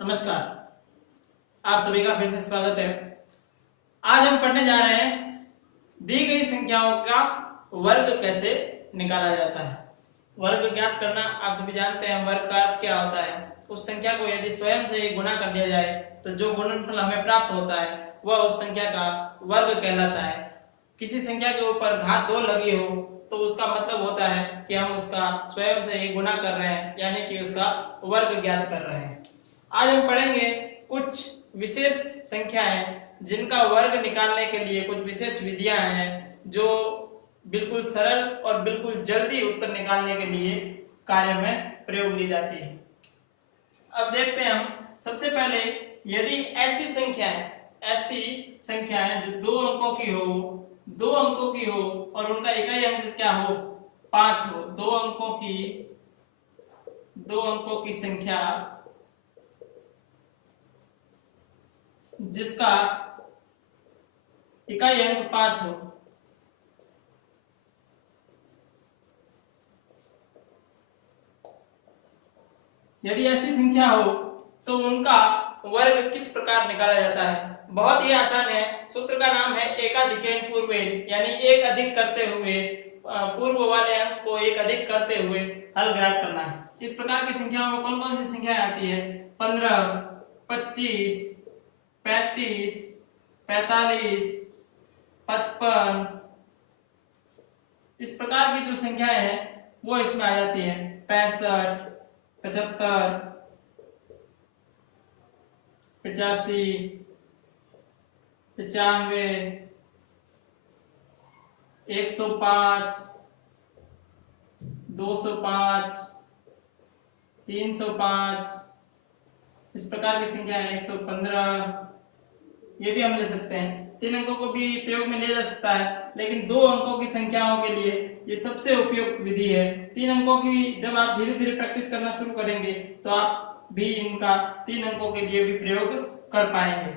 नमस्कार, आप सभी का फिर से स्वागत है। आज हम पढ़ने जा रहे हैं दी गई संख्याओं का वर्ग कैसे निकाला जाता है। वर्ग ज्ञात करना आप सभी जानते हैं, वर्ग का अर्थ क्या होता है। उस संख्या को यदि स्वयं से ही गुणा कर दिया जाए तो जो गुणनफल हमें प्राप्त होता है वह उस संख्या का वर्ग कहलाता है। किसी संख्या के ऊपर घात 2 लगी हो तो उसका मतलब होता है कि हम उसका स्वयं से ही गुणा कर रहे हैं, यानी कि उसका वर्ग ज्ञात कर रहे हैं। आज हम पढ़ेंगे कुछ विशेष संख्याएं जिनका वर्ग निकालने के लिए कुछ विशेष विधियां हैं जो बिल्कुल सरल और बिल्कुल जल्दी उत्तर निकालने के लिए कार्य में प्रयोग ली जाती है। अब देखते हैं हम सबसे पहले, यदि ऐसी संख्याएं जो 2 अंकों की हो और उनका इकाई अंक क्या हो, 5 हो। 2 अंकों की संख्या जिसका इकाई अंक 5 हो, यदि ऐसी संख्या हो तो उनका वर्ग किस प्रकार निकाला जाता है। बहुत ही आसान है। सूत्र का नाम है एकाधिकेन पूर्वेन, यानी एक अधिक करते हुए पूर्व वाले अंक को एक अधिक करते हुए हल ज्ञात करना है। इस प्रकार की संख्याओं में कौन कौन सी संख्याएं आती है? 15, 25, 35, 45, 55। इस प्रकार की जो संख्याएं हैं वो इसमें आ जाती है। 65, 75, 85, 95, 105, 205, 305। इस प्रकार की संख्या है 115। ये भी हम ले सकते हैं। 3 अंकों को भी प्रयोग में लिया जा सकता है, लेकिन 2 अंकों की संख्याओं के लिए ये सबसे उपयुक्त विधि है। 3 अंकों की जब आप धीरे धीरे प्रैक्टिस करना शुरू करेंगे तो आप भी इनका 3 अंकों के लिए भी प्रयोग कर पाएंगे।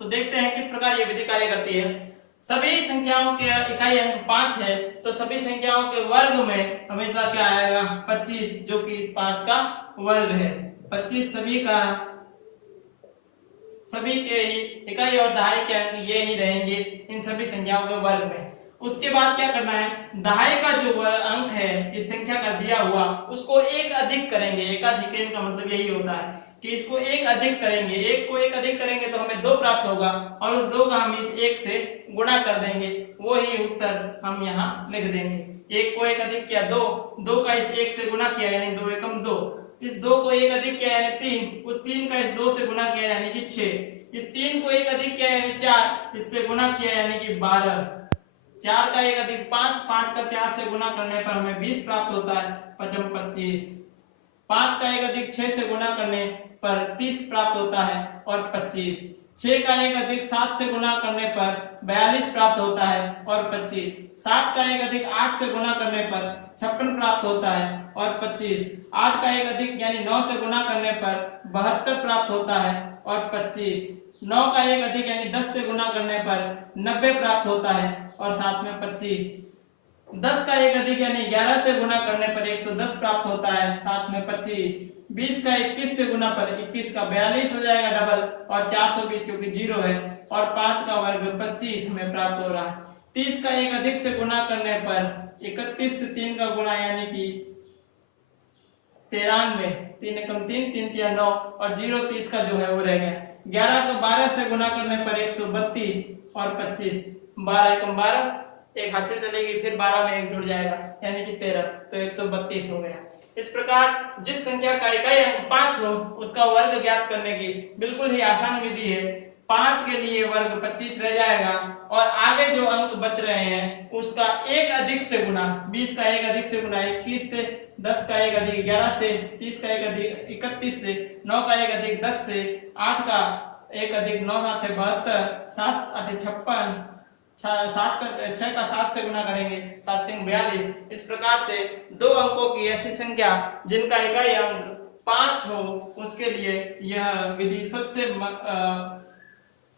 तो देखते हैं किस प्रकार ये विधि कार्य करती है। सभी संख्याओं के इकाई अंक 5 है तो सभी संख्याओं के वर्ग में हमेशा क्या आएगा? 25, जो कि इस 5 का वर्ग है। 25 सभी के ही इकाई और दहाई के अंक ये ही रहेंगे इन सभी संख्याओं के वर्ग में। उसके बाद क्या करना है? दहाई का जो अंक है इस संख्या का दिया हुआ, उसको एक अधिक करेंगे। एकाधिकेन का मतलब यही होता है कि इसको एक अधिक करेंगे। एक को एक अधिक करेंगे तो हमें 2 प्राप्त होगा और उस 2 का हम इस 1 से गुणा कर देंगे। वो ही उत्तर हम यहाँ लिख देंगे। 1 को 1 अधिक किया 2, 2 का इस 1 से गुणा किया यानी 2 एकम 2। इस 2 को 1 अधिक किया यानी 3, उस 3 का इस 2 से गुणा किया यानी कि 6। इस 3 को 1 अधिक किया यानी 4, इससे गुणा किया यानी कि 12। 4 का 1 अधिक 5, 5 का 4 से गुणा करने पर हमें 20 प्राप्त होता है, 55 25। 5 का 1 अधिक 6 से गुणा करने पर 30 प्राप्त होता है और 25। 6 का 1 अधिक 7 से गुणा करने पर 42 प्राप्त होता है और 25। 7 का 1 अधिक 8 से गुणा करने पर 56 प्राप्त होता है और 25। 8 का 1 अधिक यानी 9 से गुणा करने पर 72 प्राप्त होता है और 25। 9 का 1 अधिक यानी 10 से गुणा करने पर 90 प्राप्त होता है और साथ में 25। 10 का 1 अधिक यानी 11 से गुणा करने पर 110 प्राप्त होता है, साथ में 25। 20 का 21 से गुणा पर 21 का 42 हो जाएगा डबल, और 420 क्योंकि 0 है, और 5 का वर्ग 25 हमें प्राप्त हो रहा है। 30 का 1 अधिक से गुणा करने पर 31 से 3 का गुणा यानी कि 93, 3 एकम 3, 3 तिया 9, और 0 30 का जो है वो रह गया। 11 को 12 से गुणा करने पर 132 और 25, 12 एकम 12, एक हासिल चलेगी, फिर 12 में 1 जुड़ जाएगा यानी कि 13, तो 132 हो गया। इस प्रकार जिस संख्या का इकाई अंक 5 हो उसका वर्ग ज्ञात करने की बिल्कुल ही आसान विधि है। 5 के लिए वर्ग 25 रह जाएगा और आगे जो अंक बच रहे हैं उसका 1 अधिक से गुणा, 20 का 1 अधिक से गुणा 21 से, 10 का 1 अधिक 11 से, 30 का 1 अधिक 31 से, 9 का 1 अधिक 10 से, 8 का 1 अधिक 9 8 72, 7 8 56, 6 का 7 से गुणा करेंगे, 7 से 42। इस प्रकार से 2 अंकों की ऐसी संख्या जिनका इकाई अंक 5 हो उसके लिए यह विधि सबसे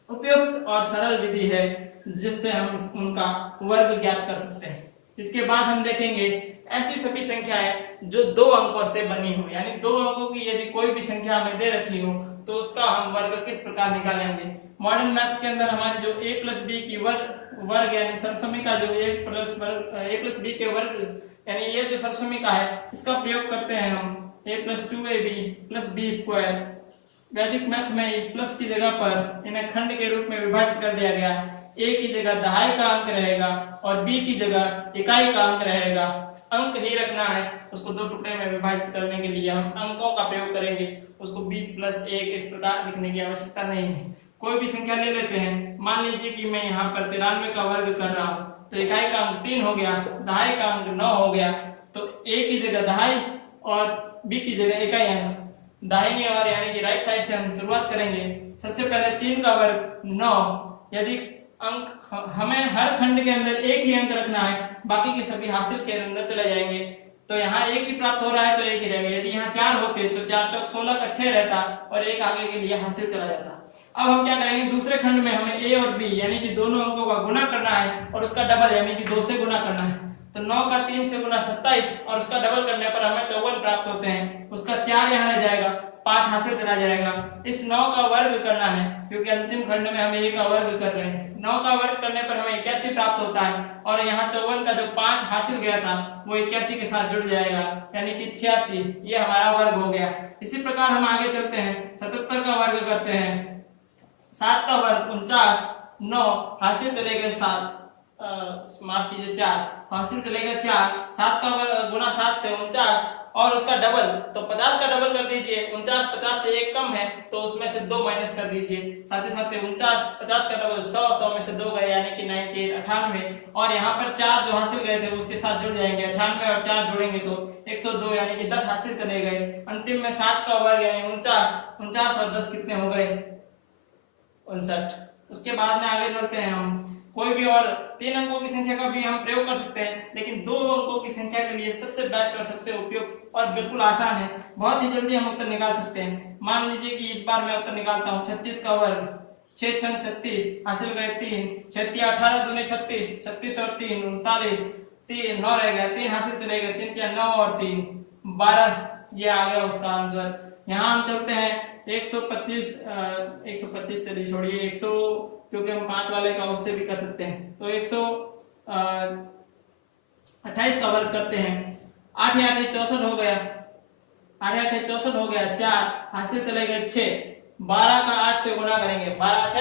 उपयुक्त और सरल विधि है जिससे हम उनका वर्ग ज्ञात कर सकते हैं। इसके बाद हम देखेंगे ऐसी सभी संख्याएं जो दो अंकों से बनी हो, यानी दो अंकों की यदि कोई भी संख्या हमें दे रखी हो तो उसका हम वर्ग किस प्रकार निकालेंगे। मॉडर्न मैथ्स के अंदर हमारी जो a प्लस बी की वर्ग यानी समसमीका जो a प्लस बी के वर्ग यानी ये जो समसमीका है इसका प्रयोग करते हैं हम a plus 2ab plus B square. वैदिक मैथ में इस प्लस की जगह पर इन्हें खंड के रूप में विभाजित कर दिया गया है। a की जगह दहाई का अंक रहेगा और b की जगह इकाई का अंक रहेगा। अंक ही रखना है, उसको दो टुकड़े में विभाजित करने के लिए हम अंकों का प्रयोग करेंगे। उसको 20 प्लस 1 इस प्रकार लिखने की आवश्यकता नहीं है। कोई भी संख्या ले लेते हैं, मान लीजिए कि मैं यहाँ पर 93 का वर्ग कर रहा हूँ तो इकाई का अंक 3 हो गया, दहाई का अंक 9 हो गया। तो a की जगह दहाई और b की जगह इकाई अंक, दाहिनी ओर यानी कि राइट साइड से हम शुरुआत करेंगे। सबसे पहले 3 का वर्ग 9, यदि अंक हमें हर खंड के अंदर एक ही अंक रखना है, बाकी के सभी हासिल के अंदर चले जाएंगे। तो यहाँ एक ही प्राप्त हो रहा है तो एक ही रहेगा। यदि यहाँ 4 होते तो 4 चौक 16 का 6 रहता और एक आगे के लिए हासिल चला जाता। अब हम क्या करेंगे, दूसरे खंड में हमें a और b यानी कि दोनों अंकों का गुना करना है और उसका डबल यानी कि 2 से गुना करना है। तो 9 का 3 से गुना 27 और उसका डबल करने पर हमें 54 प्राप्त होते हैं। उसका 4 यहाँ रह जाएगा, 5 हासिल चला जाएगा। इस 9 का वर्ग करना है क्योंकि अंतिम खंड में हम a का वर्ग कर रहे हैं। 9 का वर्ग करने पर हमें 81 प्राप्त होता है और यहाँ 54 का जो 5 हासिल गया था वो 81 के साथ जुड़ जाएगा यानी कि 86। ये हमारा वर्ग हो गया। इसी प्रकार हम आगे चलते हैं, 77 का वर्ग करते हैं। 7 का वर्ग 49, 9 हासिल चले गए 7, माफ कीजिए 4 हासिल चलेगा 4। 7 का वर्ग गुना 7 से 49 और उसका डबल, तो 50 का डबल कर दीजिए। 49 50 से 1 कम है तो उसमें से 2 माइनस कर दीजिए। साथ ही साथ 49 50 का डबल 100, 100 में से 2 गए यानी कि 98 98 और यहाँ पर 4 जो हासिल गए थे उसके साथ जुड़ जाएंगे। 98 और 4 जोड़ेंगे तो 102 यानी कि 10 हासिल चले गए। अंतिम में 7 का वर्ग यानी 49 और 10 कितने हो गए, 59। उसके बाद में आगे चलते हैं हम, कोई भी और 3 अंकों की संख्या का भी हम प्रयोग कर सकते हैं, लेकिन 2 अंकों की संख्या के लिए सबसे बेस्ट और सबसे उपयुक्त और बिल्कुल आसान है, बहुत ही जल्दी हम उत्तर निकाल सकते हैं। मान लीजिए कि इस बार मैं उत्तर निकालता हूँ 36 का वर्ग, 6 छंग 36 हासिल गए 3, 6 18 दूने 36, 36 और 3 39, 3 9 रह गया, 3 हासिल चले गए, 3 क्या 9 और 3 12, ये आ गया उसका आंसर। यहाँ हम चलते हैं 125 चलिए छोड़िए 100, क्योंकि हम 5 वाले का उससे भी कर सकते हैं तो 128 का वर्ग करते हैं। 8 8 64 हो गया, 8 8 64 हो गया, 4 हासिल चले गए 6, 12 का 8 से गुना करेंगे, 12 8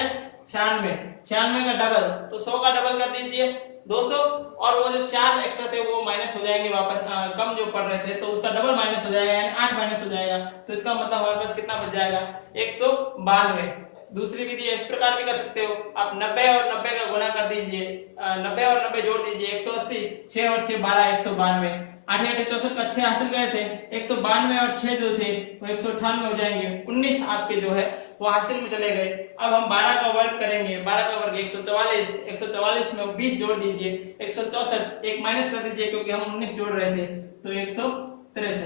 96, 96 का डबल तो 100 का डबल कर दीजिए 200 और वो जो 4 एक्स्ट्रा थे वो माइनस हो जाएंगे वापस, कम जो पढ़ रहे थे तो उसका डबल माइनस हो जाएगा यानी 8 माइनस हो जाएगा। तो इसका मतलब हमारे पास कितना बच जाएगा 192। दूसरी विधि इस प्रकार भी कर सकते हो, आप 90 और 90 का गुना कर दीजिए, 90 और 90 जोड़ दीजिए 180, 6 और 6 12 192। 8 8 64 का 6 हासिल गए थे, 192 और 6 जो थे वो 198 हो जाएंगे, 19 आपके जो है वो हासिल में चले गए। अब हम 12 का वर्ग करेंगे, 12 का वर्ग 144, 144 में 20 जोड़ दीजिए, 164 एक माइनस कर दीजिए क्योंकि हम 19 जोड़ रहे थे तो 163।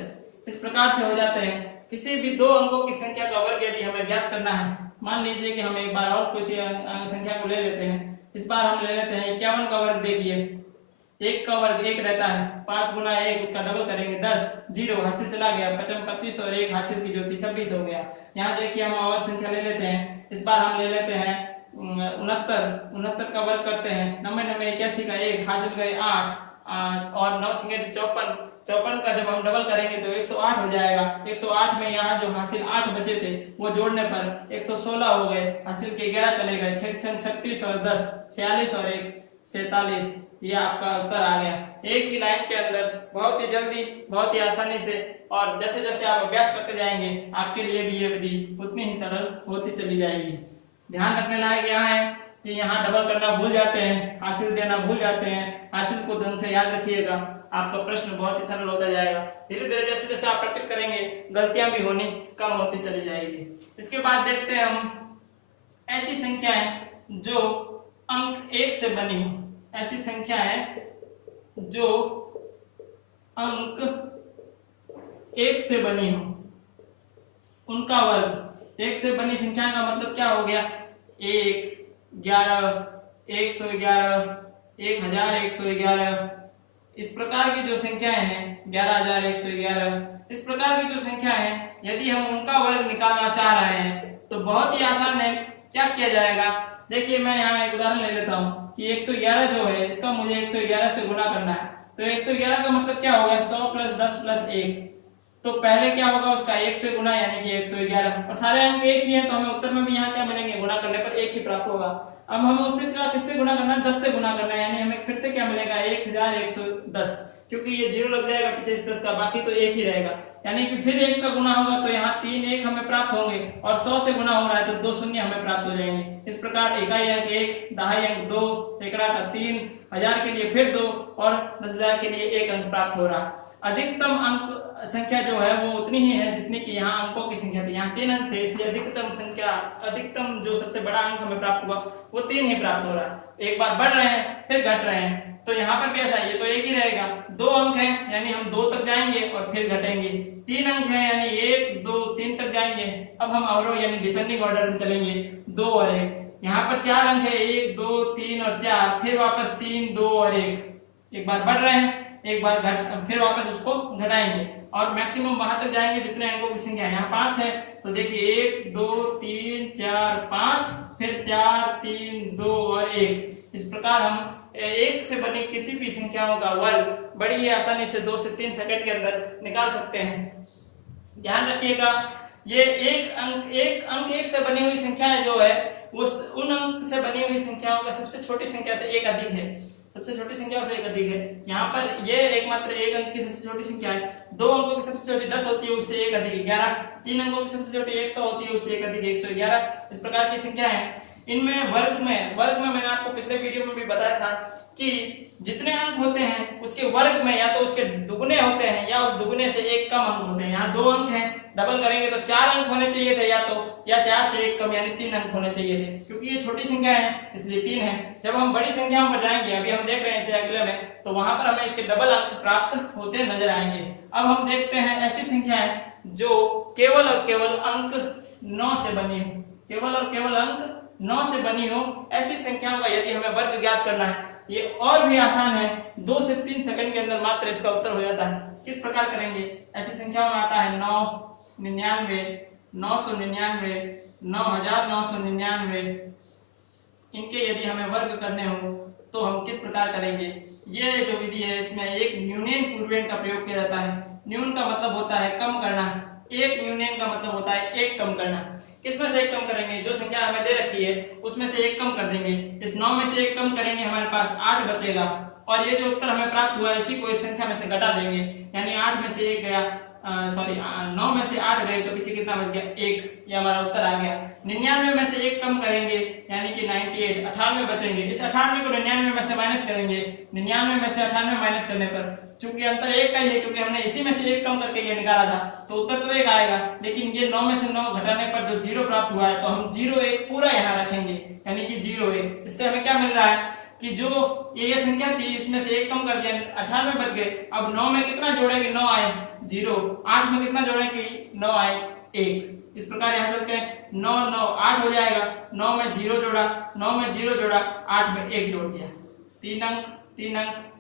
इस प्रकार से हो जाते हैं। किसी भी 2 अंकों की संख्या का वर्ग यदि हमें ज्ञात करना है, मान लीजिए कि हम एक बार और किसी संख्या को ले लेते हैं। इस बार हम ले लेते हैं 51 का वर्ग। देखिए 1 का वर्ग 1 रहता है, 5 गुना 1 उसका डबल करेंगे 10, 0 हासिल चला गया, 25 और 1 हासिल की जो थी 26 हो गया। यहाँ देखिए हम और संख्या ले लेते हैं। इस बार हम ले लेते हैं 69 का वर्ग करते हैं, 90 90 81 का 1 हासिल गए 8 और 9 6 54, 54 का जब हम डबल करेंगे तो 108 हो जाएगा। 108 में यहाँ जो हासिल 8 बचे थे वो जोड़ने पर 116 हो गए, हासिल के 11 चले गए, 6 36 और 10 46 और 1 47। ये आपका उत्तर आ गया। एक ही लाइन के अंदर बहुत ही जल्दी बहुत ही आसानी से, और जैसे जैसे आप अभ्यास करते जाएंगे आपके लिए भी ये विधि उतनी ही सरल होती चली जाएगी। ध्यान रखने लायक यहाँ है कि यहाँ डबल करना भूल जाते हैं, हासिल देना भूल जाते हैं। हासिल को ढंग से याद रखिएगा, आपका प्रश्न बहुत ही सरल होता जाएगा। धीरे धीरे जैसे जैसे आप प्रैक्टिस करेंगे गलतियां भी होनी कम होती चली जाएगी। इसके बाद देखते हैं हम ऐसी संख्याएं जो अंक 1 से बनी हो। ऐसी संख्याएं जो अंक 1 से बनी हो उनका वर्ग। 1 से बनी संख्या का मतलब क्या हो गया, 1 11 111 1111 इस प्रकार की जो संख्याएं हैं 11,111, इस प्रकार की जो संख्या है यदि हम उनका वर्ग निकालना चाह रहे हैं तो बहुत ही आसान है। क्या किया जाएगा, देखिए मैं यहाँ एक उदाहरण ले लेता हूँ कि 111 जो है इसका मुझे 111 से गुणा करना है। तो 111 का मतलब क्या होगा, 100 प्लस 10 प्लस 1। तो पहले क्या होगा, उसका 1 से गुणा यानी कि 111, और सारे अंक एक ही हैं तो हमें उत्तर में भी यहाँ क्या मिलेंगे, गुणा करने पर 1 ही प्राप्त होगा। अब हमें उससे क्या किससे गुणा करना है, 10 से गुणा करना है, यानी हमें फिर से क्या मिलेगा 1110, क्योंकि ये 0 लग जाएगा पीछे इस 10 का, बाकी तो 1 ही रहेगा। यानी कि फिर 1 का गुणा होगा तो यहाँ 3 1 हमें प्राप्त होंगे, और 100 से गुणा हो रहा है तो 2 शून्य हमें प्राप्त हो जाएंगे। इस प्रकार इकाई अंक 1, दहाई अंक 2, सैकड़ा का 3, हजार के लिए फिर 2 और 10,000 के लिए 1 अंक प्राप्त हो रहा। अधिकतम अंक संख्या जो है वो उतनी ही है जितनी कि यहाँ अंकों की संख्या थी। यहाँ 3 अंक थे, इसलिए अधिकतम संख्या, अधिकतम जो सबसे बड़ा अंक हमें प्राप्त हुआ वो 3 ही प्राप्त हो रहा है। एक बार बढ़ रहे हैं फिर घट रहे हैं, तो यहाँ पर भी ऐसा है, ये तो एक ही रहेगा। 2 अंक हैं यानी हम 2 तक जाएंगे और फिर घटेंगे। 3 अंक हैं यानी 1 2 3 तक जाएंगे। अब हम अवरोह यानी डिसेंडिंग ऑर्डर में चलेंगे, 2 और 1। यहाँ पर 4 अंक है, 1 2 3 और 4, फिर वापस 3 2 और 1। एक बार बढ़ रहे हैं, एक बार फिर वापस उसको घटाएंगे और मैक्सिमम वहां तक जाएंगे जितने अंकों की संख्या है। यहाँ 5 है तो देखिए 1 2 3 4 5, फिर 4 3 2 और 1। इस प्रकार हम 1 से बनी किसी भी संख्याओं का वर्ग बड़ी ही आसानी से 2 से 3 सेकंड के अंदर निकाल सकते हैं। ध्यान रखिएगा, ये एक अंक 1 से बनी हुई संख्याएं जो है वो उन अंक से बनी हुई संख्याओं का सबसे छोटी संख्या से 1 अधिक है, सबसे छोटी संख्या से 1 अधिक है। यहाँ पर ये एकमात्र 1 अंक की सबसे छोटी संख्या है। 2 अंकों की सबसे छोटी 10 होती है, उससे 1 अधिक 11। 3 अंकों की सबसे छोटी 100 होती है, उससे 1 अधिक 111। इस प्रकार की संख्या है। इनमें वर्ग में मैंने आपको पिछले वीडियो में भी बताया था कि जितने अंक होते हैं उसके वर्ग में या तो उसके दुगने होते हैं या उस दुगने से 1 कम अंक होते हैं। यहाँ 2 अंक हैं, डबल करेंगे तो 4 अंक होने चाहिए थे, या 4 से 1 कम यानी 3 अंक होने चाहिए थे। क्योंकि ये छोटी संख्या है इसलिए 3 है। जब हम बड़ी संख्याओं पर जाएंगे, अभी हम देख रहे हैं इसे अगले में, तो वहां पर हमें इसके डबल अंक प्राप्त होते नजर आएंगे। अब हम देखते हैं ऐसी संख्याएं जो केवल और केवल अंक 9 से बनी हो, केवल और केवल अंक 9 से बनी हो। ऐसी संख्याओं का यदि हमें वर्ग ज्ञात करना है, ये और भी आसान है, 2 से 3 सेकंड के अंदर मात्र इसका उत्तर हो जाता है। किस प्रकार करेंगे, ऐसी संख्याओं में आता है 9 99 999 9999। इनके यदि हमें वर्ग करने हो तो हम किस प्रकार करेंगे। ये जो विधि है इसमें एक न्यूनन पूर्वेण का प्रयोग किया जाता है। न्यून का मतलब होता है कम करना, एक न्यूनन का मतलब होता है एक कम करना। किसमें से एक कम करेंगे, जो संख्या हमें दे रखी है उसमें से एक कम कर देंगे। इस 9 में से एक कम करेंगे, हमारे पास 8 बचेगा, और ये जो उत्तर हमें प्राप्त हुआ है इसी को इस संख्या में से घटा देंगे, यानी 8 में से 1 गया, 9 में से 8 गए तो पीछे कितना बच गया, 1। ये हमारा उत्तर आ गया। 99 में से 1 कम करेंगे यानी कि 98, 98 बचेंगे। इस 98 को 99 में से माइनस करेंगे, 99 में से 98 माइनस करने पर, चूंकि अंतर 1 का ही है क्योंकि हमने इसी में से 1 कम करके ये निकाला था, तो उत्तर तो 1 आएगा। लेकिन ये 9 में से 9 घटाने पर जो 0 प्राप्त हुआ है तो हम 0 1 पूरा यहाँ रखेंगे, यानी कि 0 1। इससे हमें क्या मिल रहा है कि जो ये संख्या थी इसमें से 1 कम कर दिया, 98 बच गए। अब 9 में कितना जोड़ेंगे, 9 आए 0, 8 में कितना जोड़ेंगे, 9 आए 1। इस प्रकार यहाँ चलते हैं, 9 9 8 हो जाएगा, 9 में 0 जोड़ा, 9 में 0 जोड़ा, 8 में 1 जोड़ दिया। 3 अंक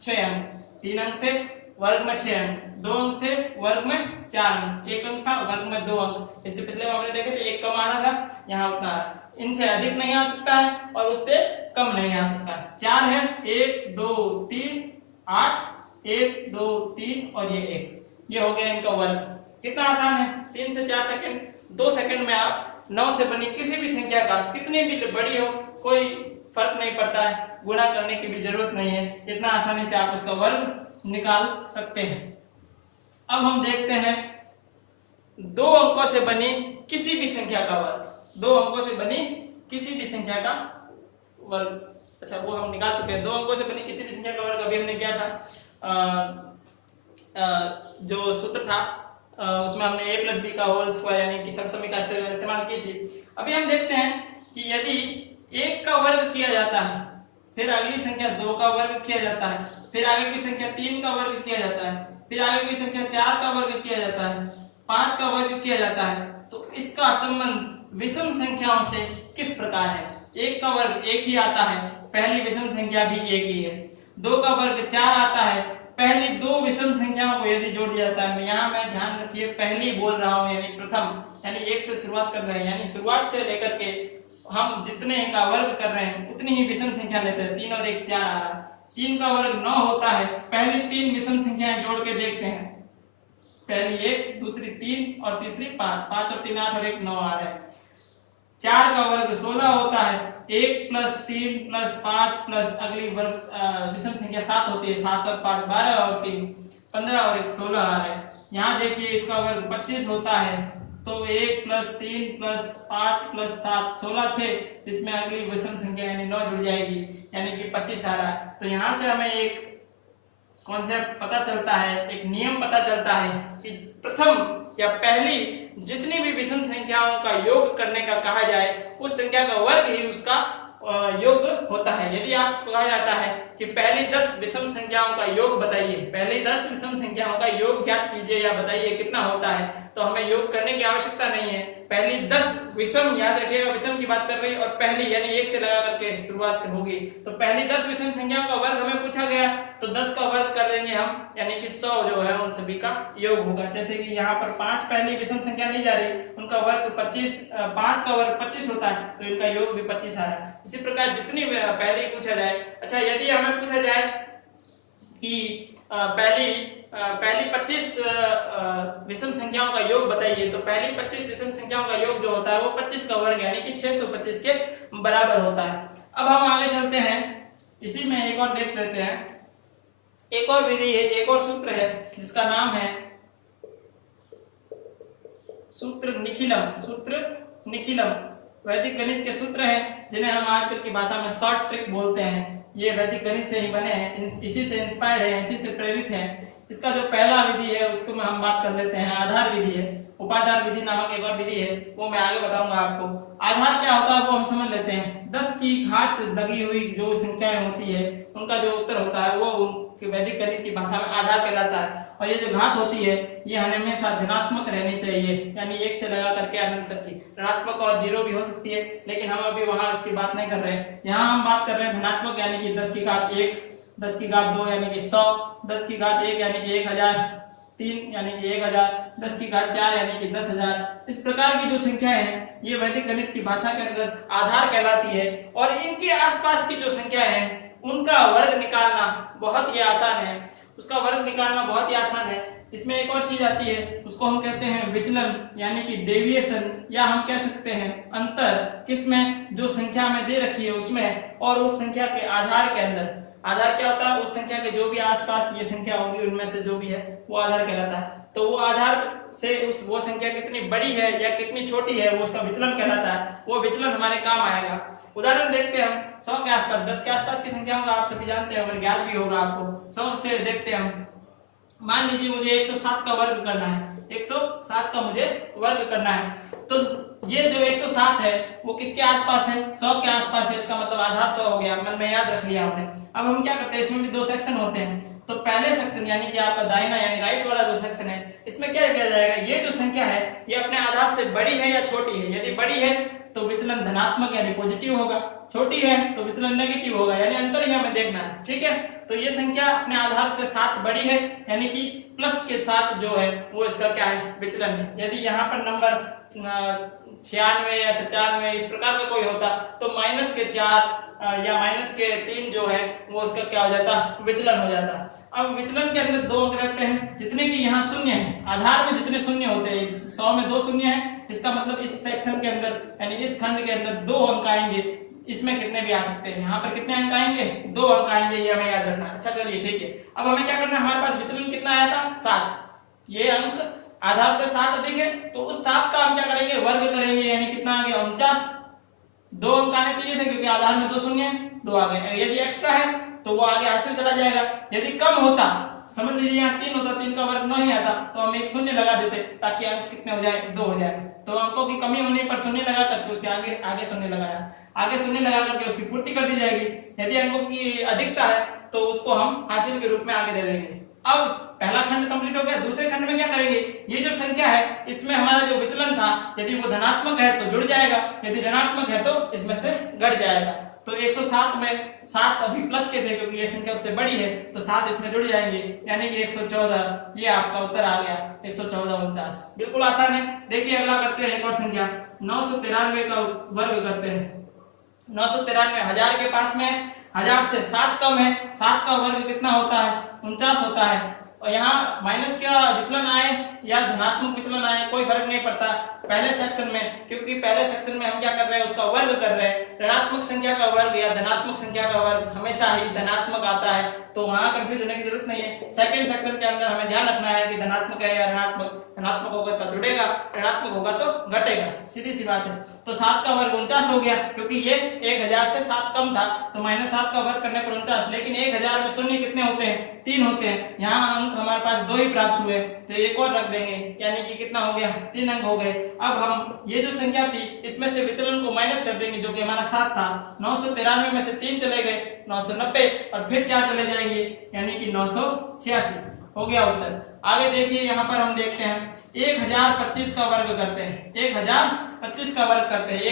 6 अंक, 3 अंक थे वर्ग में 6 अंक, 2 अंक थे वर्ग में 4 अंक, 1 अंक था वर्ग में 2 अंक। इससे पिछले मामले देखे थे 1 कम आना था, यहाँ उतना आ रहा। इनसे अधिक नहीं आ सकता है और उससे कम नहीं आ सकता है। 4 है, 1 2 3 8, 1 2 3 और ये 1, ये हो गया इनका वर्ग। कितना आसान है, 3 से 4 सेकंड, 2 सेकंड में आप 9 से बनी किसी भी संख्या का, कितनी भी बड़ी हो कोई फर्क नहीं पड़ता है, गुणा करने की भी जरूरत नहीं है, इतना आसानी से आप उसका वर्ग निकाल सकते हैं। अब हम देखते हैं 2 अंकों से बनी किसी भी संख्या का वर्ग, 2 अंकों से बनी किसी भी संख्या का वर्ग। अच्छा, वो हम निकाल चुके हैं। 2 अंकों से बनी किसी भी संख्या का वर्ग अभी हमने किया था। जो सूत्र था उसमें हमने a प्लस बी का होल स्क्वायर यानी कि सबसमी का इस्तेमाल की थी। अभी हम देखते हैं कि यदि 1 का वर्ग किया जाता है, फिर अगली संख्या 2 का वर्ग किया जाता है, फिर आगे की संख्या 3 का वर्ग किया जाता है, फिर आगे की संख्या 4 का वर्ग किया जाता है, 5 का वर्ग किया जाता है, तो इसका संबंध विषम संख्याओं से किस प्रकार है। 1 का वर्ग 1 ही आता है, पहली विषम संख्या भी 1 ही है। 2 का वर्ग 4 आता है, पहली दो विषम संख्याओं को यदि जोड़ दिया जाता है, यहाँ मैं ध्यान रखिए पहली बोल रहा हूँ यानी प्रथम, यानी 1 से शुरुआत कर रहे हैं, यानी शुरुआत से लेकर के हम जितने का वर्ग कर रहे हैं उतनी ही विषम संख्या लेते हैं। 3 और 1 4 आ रहा है, 3 का वर्ग 9 होता है। पहली 3 विषम संख्याएं जोड़ के देखते हैं, पहली 1, दूसरी 3 और तीसरी 5, 5 और 3 8 और 1 9 आ रहा है। 4 का वर्ग 16 होता है, 1 + 3 + 5 प्लस अगली वर्ग विषम संख्या 7 होती है, 7 और 5 12 और 3 15 और 1 16 आ रहा है। यहाँ देखिए इसका वर्ग 25 होता है, तो 1 + 3 + 5 + 7 16 थे, इसमें अगली विषम संख्या यानी 9 जुड़ जाएगी, यानी कि 25 आ रहा है। तो यहाँ से हमें एक कॉन्सेप्ट पता चलता है, एक नियम पता चलता है कि प्रथम या पहली जितनी भी विषम संख्याओं का योग करने का कहा जाए, उस संख्या का वर्ग ही उसका योग होता है। यदि आपको कहा जाता है कि पहली 10 विषम संख्याओं का योग बताइए, पहली 10 विषम संख्याओं का योग ज्ञात कीजिए या बताइए कितना होता है, तो हमें योग करने की आवश्यकता नहीं है। पहली 10 विषम, याद रखिएगा विषम की बात कर रही है, और पहली यानी 1 से लगा करके शुरुआत होगी। तो पहली 10 विषम संख्याओं का वर्ग हमें पूछा गया, तो 10 का वर्ग कर देंगे हम, यानी कि 100 जो है उन सभी का योग होगा। जैसे कि यहाँ पर 5 पहली विषम संख्या नहीं जा रही, उनका वर्ग 25, 5 का वर्ग 25 होता है, तो इनका योग भी 25 आ रहा है। इसी प्रकार जितनी पहले पूछा जाए, अच्छा यदि हमें पूछा जाए कि पहली 25 विषम संख्याओं का योग बताइए, तो पहली 25 विषम संख्याओं का योग जो होता है वो 25 का वर्ग यानी कि 625 के बराबर होता है। अब हम आगे चलते हैं, इसी में एक और देख लेते हैं। एक और विधि है, एक और सूत्र है जिसका नाम है सूत्र निखिलम। सूत्र निखिलम वैदिक गणित के सूत्र हैं जिन्हें हम आजकल की भाषा में शॉर्ट ट्रिक बोलते हैं। ये वैदिक गणित से ही बने हैं, इसी से इंस्पायर्ड है, इसी से प्रेरित है। इसका जो पहला विधि है उसको में हम बात कर लेते हैं, आधार विधि है। उपाधार विधि नामक एक और विधि है, वो मैं आगे बताऊंगा आपको। आधार क्या होता है वो हम समझ लेते हैं। 10 की घात लगी हुई जो संख्याएं होती है उनका जो उत्तर होता है वो वैदिक गणित की भाषा में आधार कहलाता है। और ये जो घात होती है ये हमेशा धनात्मक रहनी चाहिए, यानी 1 से लगा करके अनंत तक की। ऋणात्मक और 0 भी हो सकती है, लेकिन हम अभी वहां इसकी बात नहीं कर रहे हैं। यहाँ हम बात कर रहे हैं धनात्मक, यानी कि 10 की घात 1, 10 की घात 2 यानी कि 100, 10 की घात 1 यानी कि 1000, 3 यानी कि 1000, 10 की घात 4 यानी कि 10,000। इस प्रकार की जो संख्याएं हैं ये वैदिक गणित की भाषा के अंदर आधार कहलाती है। और इनके आसपास की जो संख्याएं हैं उनका वर्ग निकालना बहुत ही आसान है, उसका वर्ग निकालना बहुत ही आसान है। इसमें एक और चीज आती है, उसको हम कहते हैं विचलन, यानी कि डेविएशन, या हम कह सकते हैं अंतर। किसमें? जो संख्या में दे रखी है उसमें और उस संख्या के आधार के अंदर। आधार क्या होता है? उस संख्या के जो भी आसपास ये संख्या होगी उनमें से जो भी है वो आधार कहलाता है। तो वो आधार से वो संख्या कितनी बड़ी है या कितनी छोटी है वो उसका विचलन कहलाता है। वो विचलन हमारे काम आएगा। उदाहरण देखते हैं हम 100 के आसपास, 10 के आसपास की संख्याओं का आप सभी जानते हैं, अगर ज्ञात भी होगा आपको। 100 से देखते हैं हम, मान लीजिए मुझे 107 का वर्ग करना है, 107 का मुझे वर्ग करना है। तो ये जो 107 है वो किसके आसपास है? 100 के आसपास है। इसका मतलब आधार 100 हो गया, मन में याद रख लिया हमने। अब हम क्या करते हैं, इसमें भी 2 सेक्शन होते हैं। तो पहले सेक्शन यानी कि आपका दाहिना यानी राइट वाला जो सेक्शन है, इसमें क्या किया जाएगा, ये जो संख्या है ये अपने आधार से बड़ी है या छोटी है। यदि बड़ी है तो विचलन धनात्मक यानी पॉजिटिव होगा, छोटी है तो विचलन नेगेटिव होगा, यानी अंतर ही हमें देखना है। ठीक है, तो ये संख्या अपने आधार से 7 बड़ी है, यानी कि प्लस के साथ जो है वो इसका क्या है, विचलन है। यदि यहाँ पर नंबर 96 या 97 इस प्रकार का कोई होता तो माइनस के 4 या माइनस के 3 जो है वो उसका क्या हो जाता, विचलन हो जाता। अब विचलन के अंदर 2 अंक रहते हैं, जितने की यहाँ शून्य है, आधार में जितने शून्य होते हैं, 100 में 2 शून्य है, इसका मतलब इस सेक्शन के अंदर यानी इस खंड के अंदर 2 अंक आएंगे। इसमें कितने भी आ सकते हैं, यहाँ पर कितने अंक आएंगे, 2 अंक आएंगे, ये हमें याद रखना। अच्छा चलिए ठीक है, अब हमें क्या करना है, हमारे पास विचलन कितना आया था, 7। ये अंक आधार से 7 अधिक है, तो उस 7 का हम क्या करेंगे, वर्ग करेंगे, यानी कितना आ गया, 49। 2 अंक आने चाहिए थे क्योंकि आधार में 2 शून्य है, 2 आ गए। यदि एक्स्ट्रा है तो वो आगे हासिल चला जाएगा। यदि कम होता, समझ लीजिए यहाँ 3 होता, 3 का वर्ग नहीं आता, तो हम एक शून्य लगा देते ताकि अंक कितने हो जाए, 2 हो जाए। तो अंकों की कमी होने पर शून्य लगा करके उसके आगे शून्य लगाना, आगे शून्य लगा करके उसकी पूर्ति कर दी जाएगी। यदि अंकों की अधिकता है तो उसको हम हासिल के रूप में आगे दे देंगे। अब पहला खंड कंप्लीट हो गया। दूसरे खंड में क्या करेंगे, ये जो संख्या है इसमें हमारा जो विचलन था, यदि वो धनात्मक है तो जुड़ जाएगा, यदि ऋणात्मक है तो इसमें से घट जाएगा। तो 107 में 7 अभी प्लस के थे क्योंकि ये संख्या उससे बड़ी है, तो 7 इसमें जुड़ जाएंगे यानी कि 114। ये आपका उत्तर आ गया 114 बिल्कुल आसान है। देखिए अगला करते हैं एक और संख्या 993 का वर्ग करते हैं। 993 हजार के पास में 1000 से 7 कम है, 7 का वर्ग कितना होता है 49 होता है। और यहाँ माइनस का विचलन आए या धनात्मक विचलन आए कोई फर्क नहीं पड़ता पहले सेक्शन में, क्योंकि पहले सेक्शन में हम क्या कर रहे हैं उसका वर्ग कर रहे हैं। ऋणात्मक संख्या का वर्ग या धनात्मक संख्या का वर्ग हमेशा ही धनात्मक आता है, तो वहां कंफ्यूज होने की जरूरत नहीं है। सेकंड सेक्शन के अंदर हमें ध्यान रखना है कि धनात्मक है या ऋणात्मक, धनात्मक होगा तो जुड़ेगा, ऋणात्मक होगा तो घटेगा, सीधी सी बात है। तो 7 का वर्ग 49 हो गया क्योंकि ये 1000 से 7 कम था, तो -7 का वर्ग करने पर 49, लेकिन 1000 में शून्य कितने होते हैं 3 होते हैं। यहाँ अंक हमारे पास 2 ही प्राप्त हुए, तो एक और रख देंगे यानी कि कितना हो गया 3 अंक हो गए। अब हम ये जो संख्या थी इसमें से विचलन को माइनस कर देंगे जो कि हमारा 7 था। 993 में से 3 चले गए 990 और फिर 4 चले जाएंगे यानी कि 986 हो गया उत्तर। आगे देखिए यहाँ पर हम देखते हैं 1025 का वर्ग करते हैं। 1025 का वर्ग करते हैं।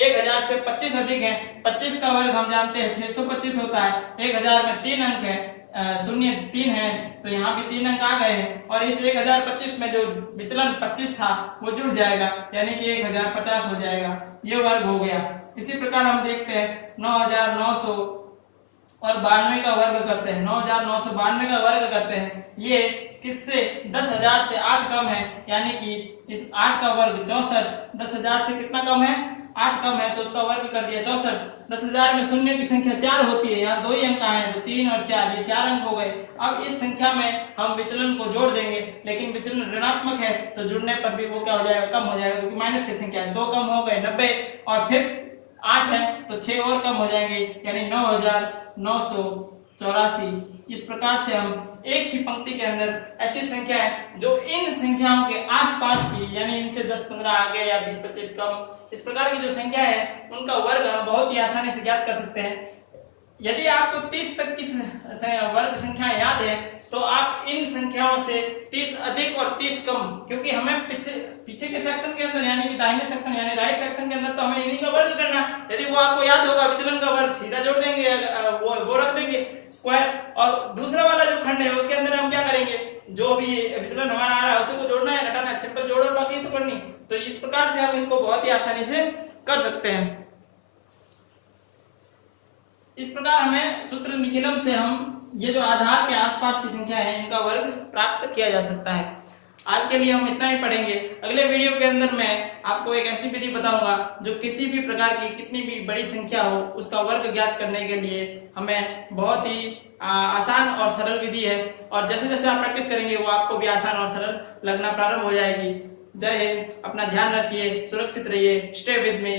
1000 से 25 अधिक है, 25 का वर्ग हम जानते हैं 625 होता है। 1000 में 3 अंक है, शून्य 3 है, तो यहाँ भी 3 अंक आ गए हैं और इस 1025 में जो विचलन 25 था वो जुड़ जाएगा यानी कि 1050 हो जाएगा, ये वर्ग हो गया। इसी प्रकार हम देखते हैं 9992 और 92 का वर्ग करते हैं। 9992 का वर्ग करते हैं, ये किससे 10,000 से 8 कम है यानी कि इस 8 का वर्ग 64। 10,000 से कितना कम है 8 कम है, तो उसका वर्ग कर दिया 64। 10,000 में शून्य की संख्या 4 होती है, यहाँ 2 ही अंक आए हैं तो 3 और 4, ये 4 अंक हो गए। अब इस संख्या में हम विचलन को जोड़ देंगे, लेकिन विचलन ऋणात्मक है तो जुड़ने पर भी वो क्या हो जाएगा कम हो जाएगा क्योंकि माइनस की संख्या है। 2 कम हो गए 90 और फिर 8 है तो 6 और कम हो जाएंगे यानी 9,984। इस प्रकार से हम एक ही पंक्ति के अंदर ऐसी संख्या है जो इन संख्याओं के आसपास की यानी इनसे 10-15 आगे या 20-25 कम, इस प्रकार की जो संख्या है उनका वर्ग हम बहुत ही आसानी से ज्ञात कर सकते हैं। यदि आपको 30 तक की वर्ग संख्या याद है तो आप इन संख्याओं से 30 अधिक और 30 कम, क्योंकि हमें पीछे के सेक्शन के अंदर यानी कि दाहिने सेक्शन यानी राइट सेक्शन के अंदर तो हमें इन्हीं का वर्ग करना है। यदि वो आपको याद होगा विचलन का वर्ग सीधा जोड़ देंगे, वो रख देंगे स्क्वायर, और दूसरा वाला जो खंड है उसके अंदर हम क्या करेंगे जो भी विचलन हमारा आ रहा है उसी को जोड़ना है घटाना है, सिंपल जोड़ और बाकी तो करनी। तो इस प्रकार से हम इसको बहुत ही आसानी से कर सकते हैं। इस प्रकार हमें सूत्र निखिलम से हम ये जो आधार के आसपास की संख्या है इनका वर्ग प्राप्त किया जा सकता है। आज के लिए हम इतना ही पढ़ेंगे। अगले वीडियो के अंदर मैं आपको एक ऐसी विधि बताऊंगा जो किसी भी प्रकार की कितनी भी बड़ी संख्या हो उसका वर्ग ज्ञात करने के लिए हमें बहुत ही आसान और सरल विधि है, और जैसे जैसे आप प्रैक्टिस करेंगे वो आपको भी आसान और सरल लगना प्रारंभ हो जाएगी। जय हिंद, अपना ध्यान रखिए, सुरक्षित रहिए, स्टे विद मी।